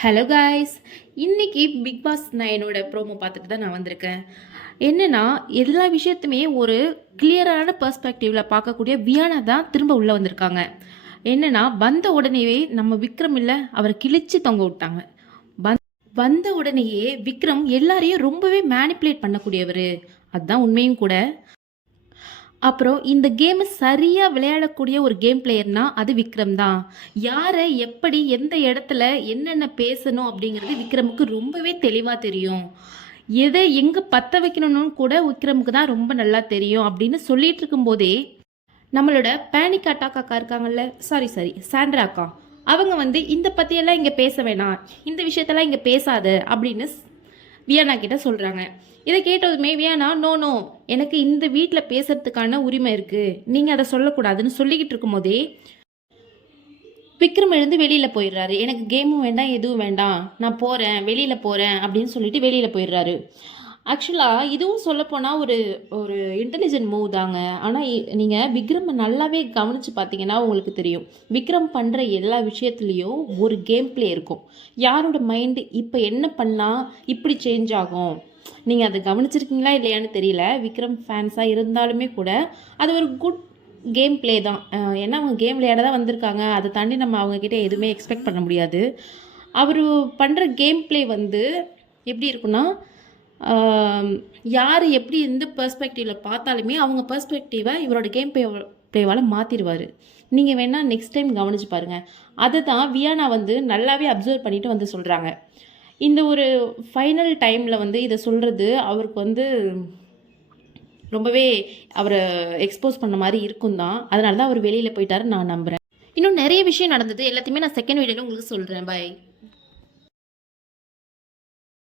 Hello guys இன்றைக்கி big boss நைனோட promo பார்த்துட்டு தான் நான் வந்திருக்கேன். என்னென்னா எல்லா விஷயத்துமே ஒரு கிளியரான பர்ஸ்பெக்டிவில் பார்க்கக்கூடிய வியானா தான் திரும்ப உள்ளே வந்திருக்காங்க. என்னென்னா வந்த உடனேவே நம்ம விக்ரம் இல்லை அவரை கிழிச்சு தொங்க விட்டாங்க. வந்- வந்த உடனேயே விக்ரம் எல்லாரையும் ரொம்பவே மேனிப்புலேட் பண்ணக்கூடியவர். அதுதான் உண்மையும் கூட. அப்புறம் இந்த கேமை சரியாக விளையாடக்கூடிய ஒரு கேம் பிளேயர்னா அது விக்ரம் தான். யாரை எப்படி எந்த இடத்துல என்னென்ன பேசணும் அப்படிங்கிறது விக்ரமுக்கு ரொம்பவே தெளிவாக தெரியும். எதை எங்கே பற்ற வைக்கணும்னு கூட விக்ரமுக்கு தான் ரொம்ப நல்லா தெரியும் அப்படின்னு சொல்லிட்டு இருக்கும்போதே நம்மளோட பேனிக் அட்டாக் அக்கா இருக்காங்கல்ல. சாரி சாரி சாண்ட்ரா அக்கா. அவங்க வந்து இந்த பற்றியெல்லாம் இங்கே பேச வேணாம். இந்த விஷயத்தெல்லாம் இங்கே பேசாத. அப்படின்னு வியானா கிட்ட சொல்கிறாங்க இதை கேட்டதுமே வியானா நோ நோ எனக்கு இந்த வீட்டில் பேசுறதுக்கான உரிமை இருக்குது நீங்கள் அதை சொல்லக்கூடாதுன்னு சொல்லிக்கிட்டு இருக்கும்போதே விக்ரம் எழுந்து வெளியில் போயிடுறாரு. எனக்கு கேமும் வேண்டாம் எதுவும் வேண்டாம். நான் போகிறேன் வெளியில் போகிறேன் அப்படின்னு சொல்லிட்டு வெளியில் போயிடுறாரு. ஆக்சுவலாக இதுவும் சொல்லப்போனால் ஒரு ஒரு இன்டெலிஜென்ட் மூவ் தாங்க. ஆனால் நீங்கள் விக்ரம் நல்லாவே கவனித்து பார்த்தீங்கன்னா உங்களுக்கு தெரியும். விக்ரம் பண்ணுற எல்லா விஷயத்துலேயும் ஒரு கேம் ப்ளே இருக்கும். யாரோட மைண்டு இப்போ என்ன பண்ணால் இப்படி சேஞ்ச் ஆகும்? நீங்கள் அதை கவனிச்சிருக்கீங்களா இல்லையான்னு தெரியல. விக்ரம் ஃபேன்ஸாக இருந்தாலுமே கூட அது ஒரு குட் கேம் ப்ளே தான். ஏன்னா அவங்க கேம் விளையாட தான் வந்திருக்காங்க. அதை தாண்டி நம்ம அவங்கக்கிட்ட எதுவுமே எக்ஸ்பெக்ட் பண்ண முடியாது. அவர் பண்ணுற கேம் ப்ளே வந்து எப்படி இருக்குன்னா யார் எப்படி இருந்து பெர்ஸ்பெக்டிவில் பார்த்தாலுமே அவங்க பெர்ஸ்பெக்டிவை இவரோட கேம் ப்ளே பிளேவால் மாற்றிடுவார் நீங்கள் வேணால் நெக்ஸ்ட் டைம் கவனிச்சு பாருங்கள் அதை தான் வியானா வந்து நல்லாவே அப்சர்வ் பண்ணிட்டு வந்து சொல்கிறாங்க இந்த ஒரு ஃபைனல் டைமில் வந்து இதை சொல்கிறது அவருக்கு வந்து ரொம்பவே அவரை எக்ஸ்போஸ் பண்ண மாதிரி இருக்கும் தான். அதனால தான் அவர் வெளியில் போயிட்டாரு நான் நம்புகிறேன் இன்னும் நிறைய விஷயம் நடந்தது. எல்லாத்தையுமே நான் செகண்ட் வீடியோவில் உங்களுக்கு சொல்கிறேன் பை